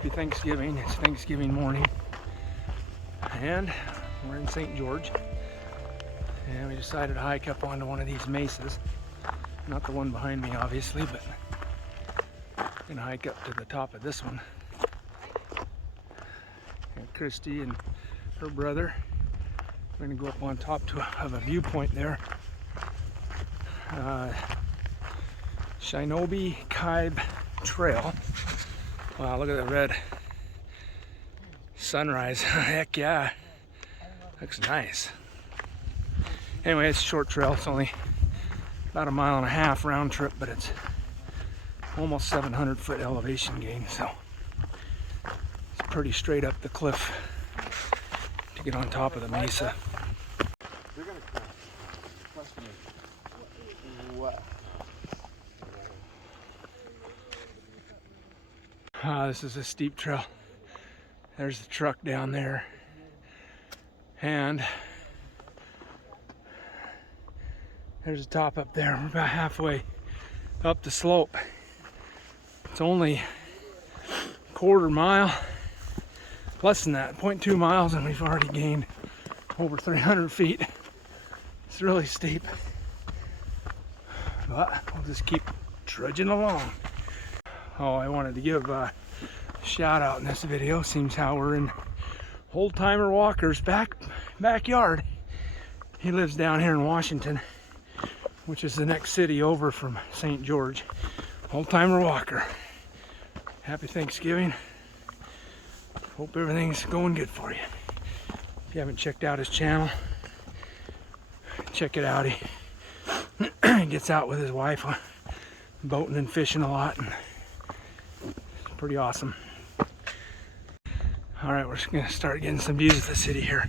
Happy Thanksgiving. It's Thanksgiving morning and we're in Stgeorge, and we decided to hike up onto one of these mesas. Not the one behind me obviously, but I'm gonna hike up to the top of this one. And Kristy and her brother, we're gonna go up on top of a viewpoint there. Shinobe Kibe Trail. Wow, look at the red sunrise. Heck yeah, looks nice. Anyway, it's a short trail. It's only about 1.5 miles round trip, but it's almost 700-foot elevation gain, so it's pretty straight up the cliff to get on top of the mesa. They're gonna question me. What? This is a steep trail. There's the truck down there, and there's the top up there. We're about halfway up the slope. It's only a 1/4 mile, less than that, 0.2 miles, and we've already gained over 300 feet. It's really steep, but we'll just keep trudging along. Oh, I wanted to give a shout out in this video. Seems how we're in Old Timer Walker's backyard. He lives down here in Washington, which is the next city over from Stgeorge. Old Timer Walker. Happy Thanksgiving. Hope everything's going good for you. If you haven't checked out his channel, check it out. He gets out with his wife boating and fishing a lot, and it's pretty awesome. All right, we're just gonna start getting some views of the city here.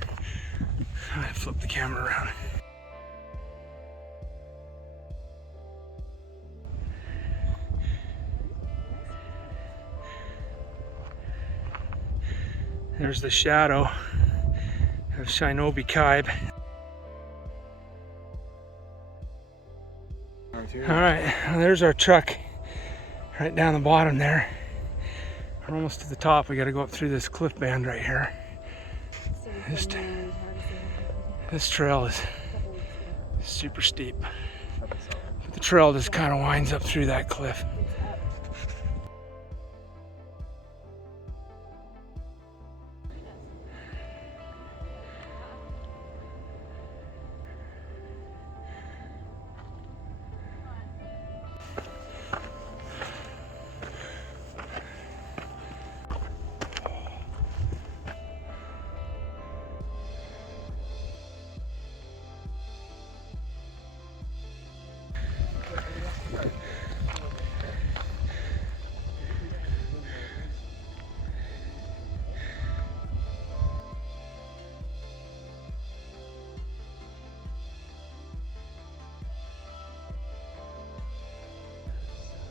I'm gonna flip the camera around. There's the shadow of Shinobe Kibe. All right, there's our truck right down the bottom there. We're almost to the top. We got to go up through this cliff band right here. This trail is super steep, but the trail just kind of winds up through that cliff.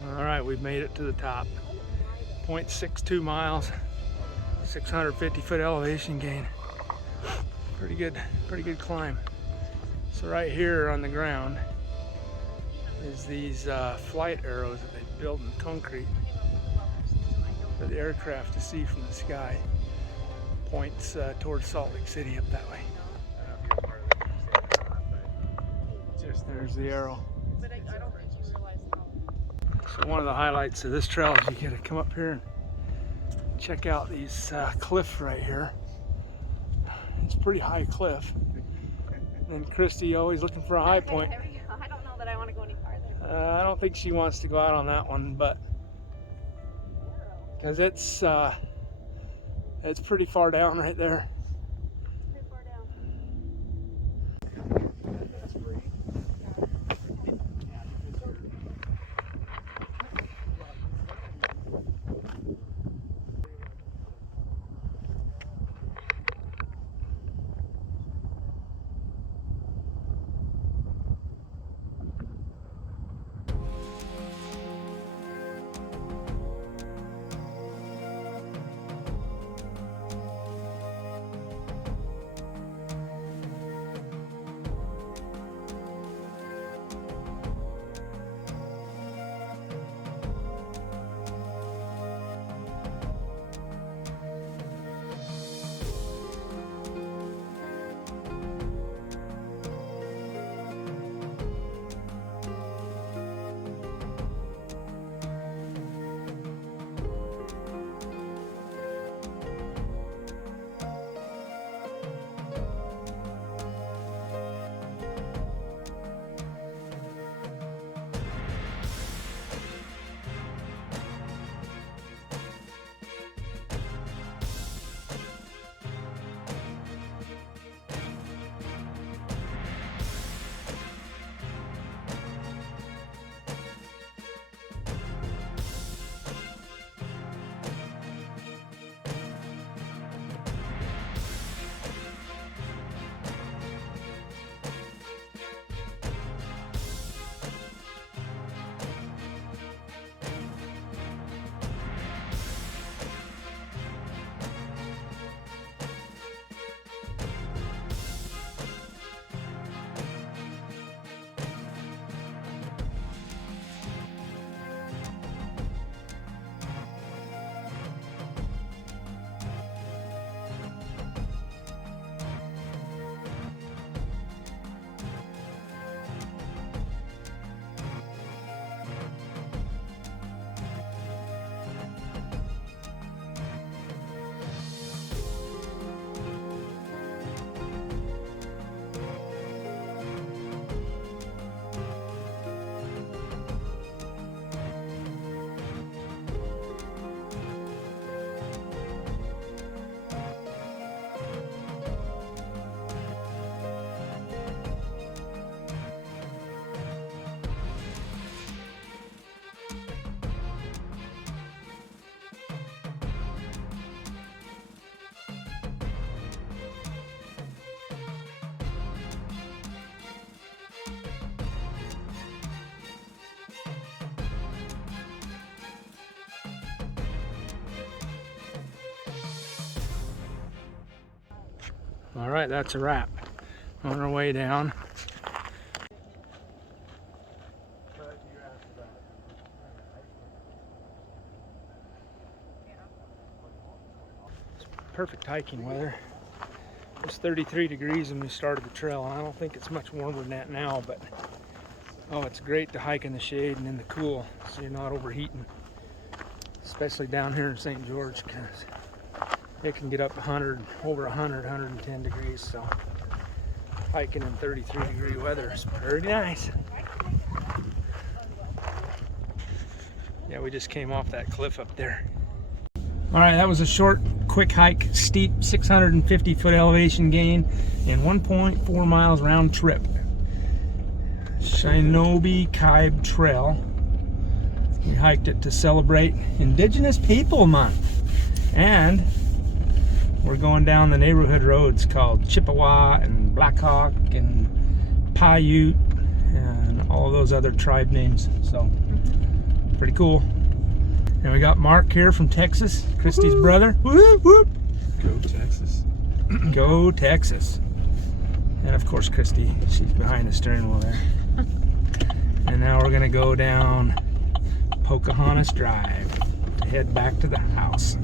All right, we've made it to the top. 0.62 miles, 650-foot elevation gain. Pretty good climb. So right here on the ground is these flight arrows that they build in concrete for the aircraft to see from the sky. Points towards Salt Lake City up that way. There's the arrow. So one of the highlights of this trail is you get to come up here and check out these cliffs right here. It's a pretty high cliff. And Kristy always looking for a high point. I don't know that I want to go any farther. I don't think she wants to go out on that one, but because it's pretty far down right there. Pretty far down. All right, that's a wrap. On our way down. It's perfect hiking weather. It was 33 degrees when we started the trail, and I don't think it's much warmer than that now, but oh, it's great to hike in the shade and in the cool so you're not overheating. Especially down here in Stgeorge, because it can get up 100, over 100, 110 degrees, so hiking in 33 degree weather is pretty nice. Yeah, we just came off that cliff up there. All right, that was a short, quick hike, steep 650 foot elevation gain and 1.4 miles round trip. Shinobe Kibe Trail. We hiked it to celebrate Indigenous People Month. And we're going down the neighborhood roads called Chippewa and Blackhawk and Paiute and all those other tribe names. So, pretty cool. And we got Mark here from Texas, Kristy's brother. Whoop, whoop. Go Texas. Go Texas. And of course Kristy, she's behind the steering wheel there. And now we're gonna go down Pocahontas Drive to head back to the house.